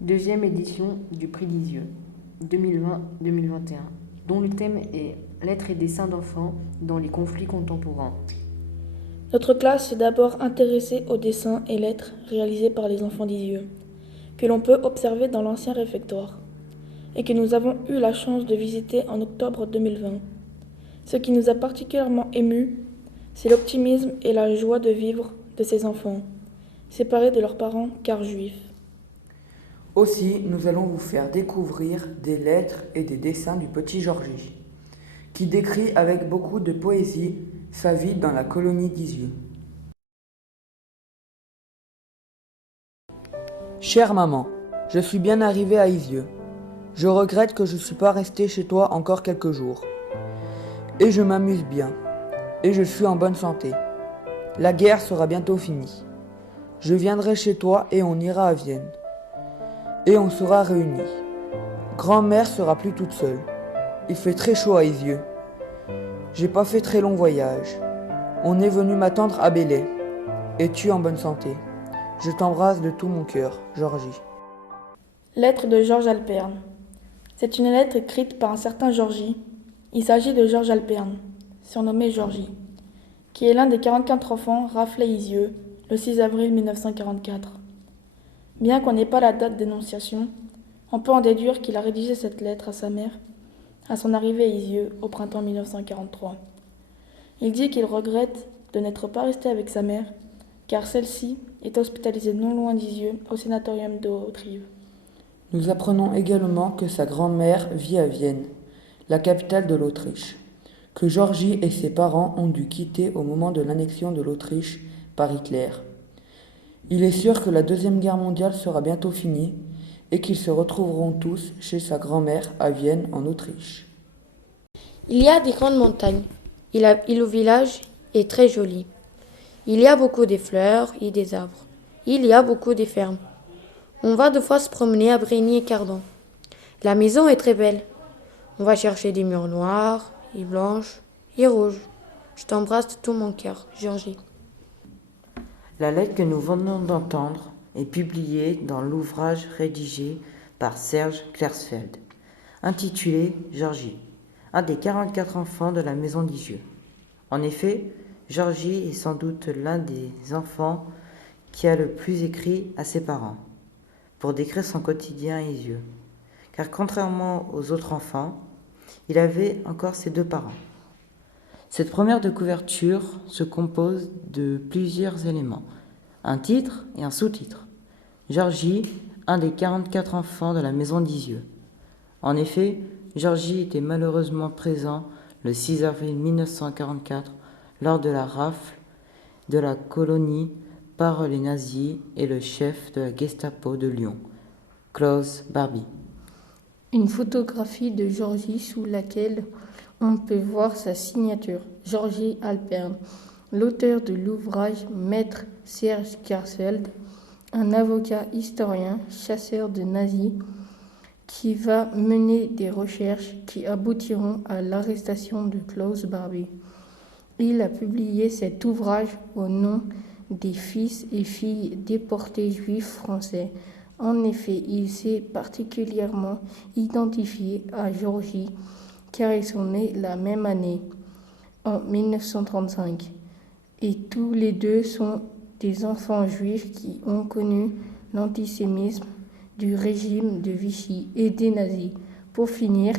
Deuxième édition du Prix Lisieux 2020-2021, dont le thème est Lettres et dessins d'enfants dans les conflits contemporains. Notre classe s'est d'abord intéressée aux dessins et lettres réalisés par les enfants d'Isieux, que l'on peut observer dans l'ancien réfectoire, et que nous avons eu la chance de visiter en octobre 2020. Ce qui nous a particulièrement émus, c'est l'optimisme et la joie de vivre de ces enfants, séparés de leurs parents car juifs. Aussi, nous allons vous faire découvrir des lettres et des dessins du petit Georgie, qui décrit avec beaucoup de poésie sa vie dans la colonie d'Isieux. Chère maman, je suis bien arrivé à Isieux. Je regrette que je ne suis pas resté chez toi encore quelques jours. Et je m'amuse bien. Et je suis en bonne santé. La guerre sera bientôt finie. Je viendrai chez toi et on ira à Vienne. Et on sera réunis. Grand-mère sera plus toute seule. Il fait très chaud à Isieux. J'ai pas fait très long voyage. On est venu m'attendre à Belley. Es-tu en bonne santé? Je t'embrasse de tout mon cœur, Georgie. Lettre de Georges Alperne. C'est une lettre écrite par un certain Georgie. Il s'agit de Georges Alperne, surnommé Georgie, qui est l'un des 44 enfants raflés à Isieux le 6 avril 1944. Bien qu'on n'ait pas la date d'énonciation, on peut en déduire qu'il a rédigé cette lettre à sa mère à son arrivée à Isieux au printemps 1943. Il dit qu'il regrette de n'être pas resté avec sa mère, car celle-ci est hospitalisée non loin d'Isieux au sanatorium de Haute-Rive. Nous apprenons également que sa grand-mère vit à Vienne, la capitale de l'Autriche, que Georgie et ses parents ont dû quitter au moment de l'annexion de l'Autriche par Hitler. Il est sûr que la Deuxième Guerre mondiale sera bientôt finie et qu'ils se retrouveront tous chez sa grand-mère à Vienne en Autriche. Il y a des grandes montagnes. Le village est très joli. Il y a beaucoup de fleurs et des arbres. Il y a beaucoup de fermes. On va deux fois se promener à Brigny et Cardon. La maison est très belle. On va chercher des murs noirs et blanches et rouges. Je t'embrasse de tout mon cœur, Georgie. La lettre que nous venons d'entendre est publiée dans l'ouvrage rédigé par Serge Klersfeld, intitulé Georgie, un des 44 enfants de la maison d'Isieux. En effet, Georgie est sans doute l'un des enfants qui a le plus écrit à ses parents pour décrire son quotidien à Isieux, car contrairement aux autres enfants, il avait encore ses deux parents. Cette première de couverture se compose de plusieurs éléments, un titre et un sous-titre. Georgie, un des 44 enfants de la maison d'Isieux. En effet, Georgie était malheureusement présent le 6 avril 1944 lors de la rafle de la colonie par les nazis et le chef de la Gestapo de Lyon, Klaus Barbie. Une photographie de Georgie sous laquelle on peut voir sa signature, Georgie Alperne. L'auteur de l'ouvrage, Maître Serge Klersfeld, un avocat historien, chasseur de nazis, qui va mener des recherches qui aboutiront à l'arrestation de Klaus Barbie. Il a publié cet ouvrage au nom des fils et filles déportés juifs français. En effet, il s'est particulièrement identifié à Georgie, car ils sont nés la même année, en 1935. Et tous les deux sont des enfants juifs qui ont connu l'antisémitisme du régime de Vichy et des nazis. Pour finir,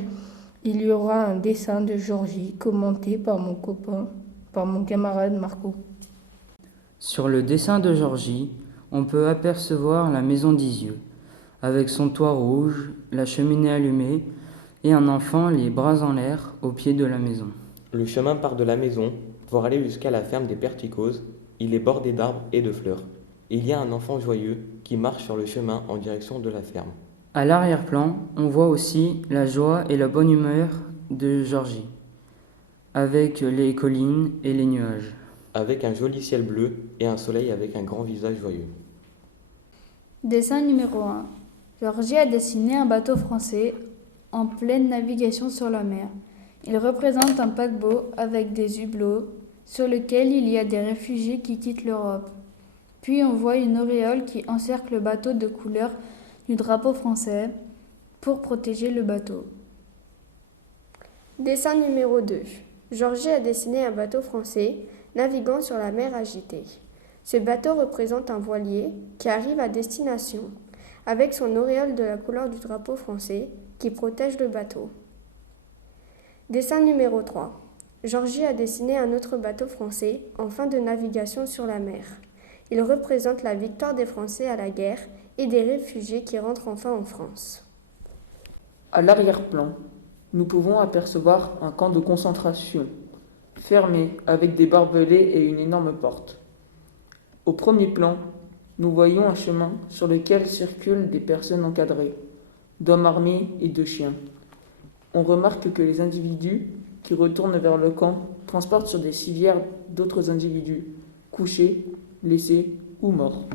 il y aura un dessin de Georgie commenté par mon camarade Marco. Sur le dessin de Georgie, on peut apercevoir la maison d'Isieux, avec son toit rouge, la cheminée allumée et un enfant les bras en l'air au pied de la maison. Le chemin part de la maison pour aller jusqu'à la ferme des Perticos. Il est bordé d'arbres et de fleurs. Il y a un enfant joyeux qui marche sur le chemin en direction de la ferme. À l'arrière-plan, on voit aussi la joie et la bonne humeur de Georgie, avec les collines et les nuages. Avec un joli ciel bleu et un soleil avec un grand visage joyeux. Dessin numéro 1. Georgie a dessiné un bateau français en pleine navigation sur la mer. Il représente un paquebot avec des hublots sur lequel il y a des réfugiés qui quittent l'Europe. Puis on voit une auréole qui encercle le bateau de couleur du drapeau français pour protéger le bateau. Dessin numéro 2. Georgie a dessiné un bateau français naviguant sur la mer agitée. Ce bateau représente un voilier qui arrive à destination avec son auréole de la couleur du drapeau français qui protège le bateau. Dessin numéro 3. Georgie a dessiné un autre bateau français en fin de navigation sur la mer. Il représente la victoire des Français à la guerre et des réfugiés qui rentrent enfin en France. À l'arrière-plan, nous pouvons apercevoir un camp de concentration, fermé avec des barbelés et une énorme porte. Au premier plan, nous voyons un chemin sur lequel circulent des personnes encadrées, d'hommes armés et de chiens. On remarque que les individus qui retournent vers le camp transportent sur des civières d'autres individus, couchés, blessés ou morts.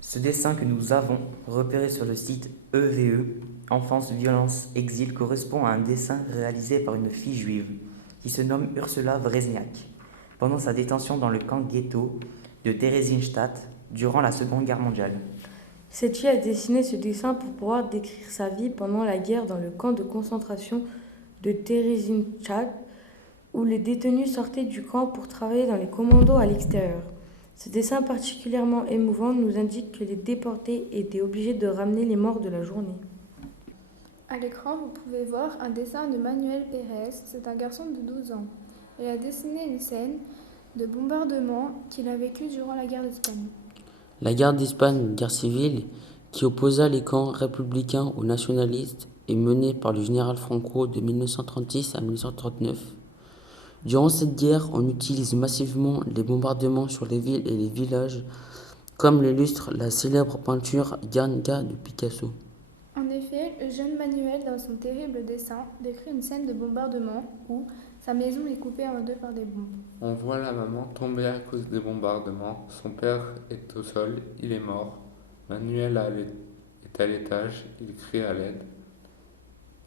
Ce dessin que nous avons repéré sur le site EVE, Enfance, Violence, Exil, correspond à un dessin réalisé par une fille juive qui se nomme Ursula Wrezniak pendant sa détention dans le camp ghetto de Theresienstadt durant la Seconde Guerre mondiale. Cette fille a dessiné ce dessin pour pouvoir décrire sa vie pendant la guerre dans le camp de concentration de Theresienstadt où les détenus sortaient du camp pour travailler dans les commandos à l'extérieur. Ce dessin particulièrement émouvant nous indique que les déportés étaient obligés de ramener les morts de la journée. À l'écran, vous pouvez voir un dessin de Manuel Pérez. C'est un garçon de 12 ans. Il a dessiné une scène de bombardement qu'il a vécue durant la guerre d'Espagne. La guerre d'Espagne, une guerre civile qui opposa les camps républicains aux nationalistes, est menée par le général Franco de 1936 à 1939. Durant cette guerre, on utilise massivement les bombardements sur les villes et les villages, comme l'illustre la célèbre peinture Guernica de Picasso. En effet, le jeune Manuel, dans son terrible dessin, décrit une scène de bombardement où sa maison est coupée en deux par des bombes. On voit la maman tomber à cause des bombardements. Son père est au sol, il est mort. Manuel est à l'étage, il crie à l'aide.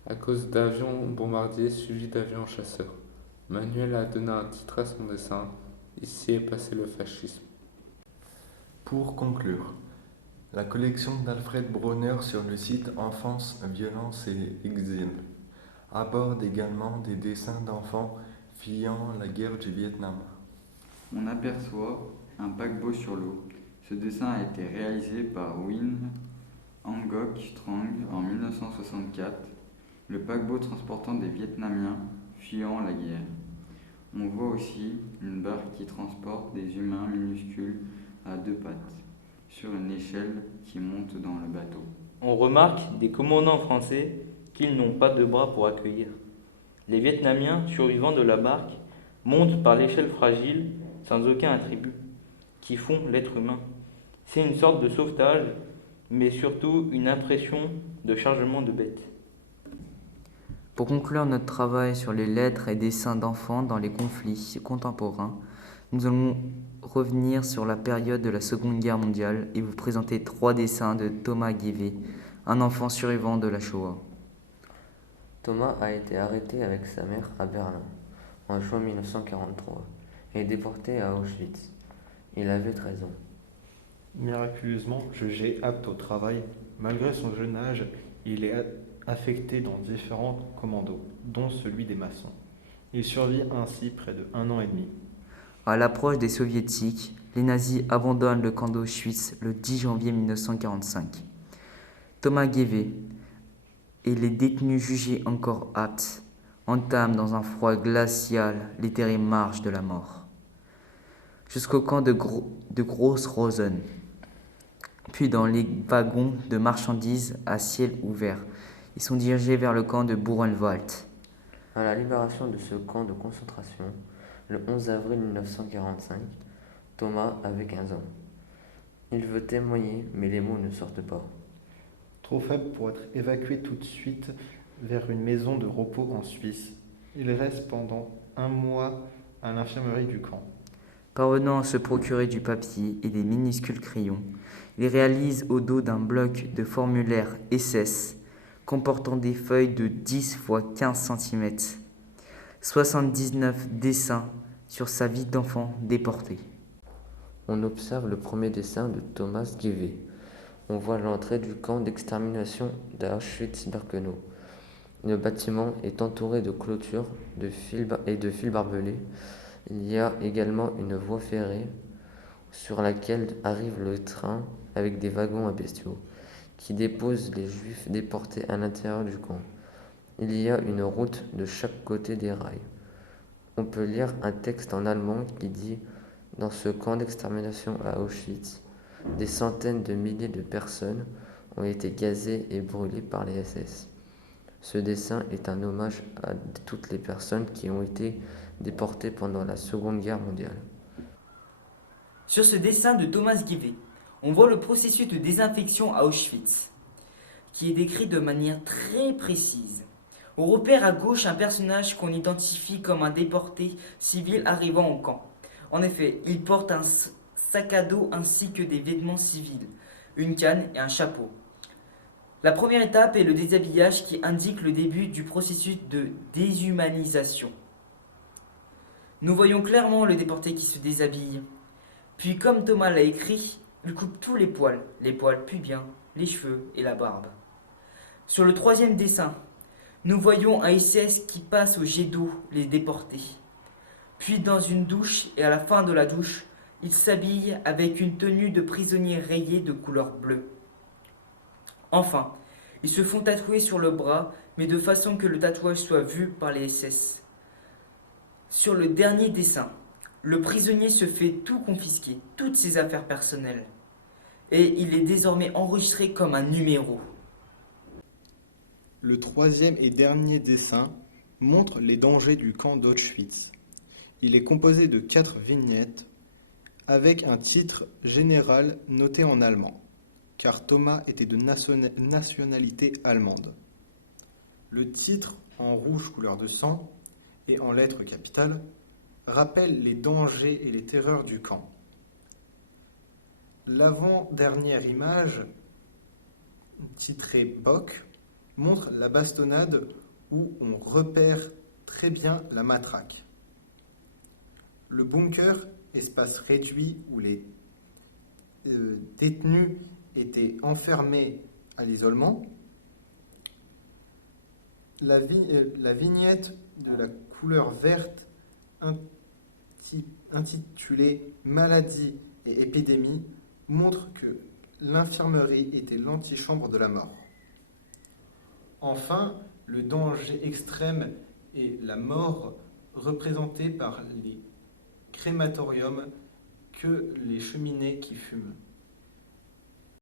À cause d'avions bombardiers suivis d'avions chasseurs. Manuel a donné un titre à son dessin. Ici est passé le fascisme. Pour conclure, la collection d'Alfred Brunner sur le site Enfance, Violence et Exil aborde également des dessins d'enfants fuyant la guerre du Vietnam. On aperçoit un paquebot sur l'eau. Ce dessin a été réalisé par Win Ngoc Trong en 1964, le paquebot transportant des Vietnamiens fuyant la guerre. On voit aussi une barque qui transporte des humains minuscules à deux pattes, sur une échelle qui monte dans le bateau. On remarque des commandants français qu'ils n'ont pas de bras pour accueillir. Les Vietnamiens survivants de la barque montent par l'échelle fragile sans aucun attribut, qui font l'être humain. C'est une sorte de sauvetage, mais surtout une impression de chargement de bêtes. Pour conclure notre travail sur les lettres et dessins d'enfants dans les conflits contemporains, nous allons revenir sur la période de la Seconde Guerre mondiale et vous présenter 3 dessins de Thomas Guévé, un enfant survivant de la Shoah. Thomas a été arrêté avec sa mère à Berlin en juin 1943 et déporté à Auschwitz. Il avait 13 ans. Miraculeusement jugé apte au travail, malgré son jeune âge, il est affecté dans différents commandos, dont celui des maçons. Il survit ainsi près de 1 an et demi. À l'approche des soviétiques, les nazis abandonnent le camp d'Auschwitz le 10 janvier 1945. Thomas Guévé et les détenus jugés encore aptes entament dans un froid glacial les terribles marches de la mort, jusqu'au camp de Gross-Rosen, puis dans les wagons de marchandises à ciel ouvert. Ils sont dirigés vers le camp de Buchenwald. À la libération de ce camp de concentration, le 11 avril 1945, Thomas avait 15 ans. Il veut témoigner, mais les mots ne sortent pas. Trop faible pour être évacué tout de suite vers une maison de repos en Suisse, il reste pendant 1 mois à l'infirmerie du camp. Parvenant à se procurer du papier et des minuscules crayons, il réalise au dos d'un bloc de formulaire SS comportant des feuilles de 10 x 15 cm, 79 dessins sur sa vie d'enfant déporté. On observe le premier dessin de Thomas Guévé. on voit l'entrée du camp d'extermination d'Auschwitz-Birkenau. Le bâtiment est entouré de clôtures et de fils barbelés. Il y a également une voie ferrée sur laquelle arrive le train avec des wagons à bestiaux qui déposent les juifs déportés à l'intérieur du camp. Il y a une route de chaque côté des rails. On peut lire un texte en allemand qui dit « Dans ce camp d'extermination à Auschwitz, des centaines de milliers de personnes ont été gazées et brûlées par les SS. Ce dessin est un hommage à toutes les personnes qui ont été déportées pendant la Seconde Guerre mondiale. » Sur ce dessin de Thomas Guévé, on voit le processus de désinfection à Auschwitz, qui est décrit de manière très précise. On repère à gauche un personnage qu'on identifie comme un déporté civil arrivant au camp. En effet, il porte un sac à dos ainsi que des vêtements civils, une canne et un chapeau. La première étape est le déshabillage qui indique le début du processus de déshumanisation. Nous voyons clairement le déporté qui se déshabille. Puis comme Thomas l'a écrit, il coupe tous les poils pubiens, les cheveux et la barbe. Sur le troisième dessin, nous voyons un SS qui passe au jet d'eau les déportés. Puis dans une douche et à la fin de la douche, il s'habille avec une tenue de prisonnier rayée de couleur bleue. Enfin, ils se font tatouer sur le bras, mais de façon que le tatouage soit vu par les SS. Sur le dernier dessin, le prisonnier se fait tout confisquer, toutes ses affaires personnelles. Et il est désormais enregistré comme un numéro. Le troisième et dernier dessin montre les dangers du camp d'Auschwitz. Il est composé de 4 vignettes avec un titre général noté en allemand, car Thomas était de nationalité allemande. Le titre en rouge couleur de sang et en lettres capitales rappelle les dangers et les terreurs du camp. L'avant-dernière image, titrée Bock, montre la bastonnade où on repère très bien la matraque. Le bunker, espace réduit où les détenus étaient enfermés à l'isolement. La vignette de la couleur verte intitulée « Maladie et épidémie » montre que l'infirmerie était l'antichambre de la mort. Enfin, le danger extrême est la mort représentée par les crématoriums que les cheminées qui fument.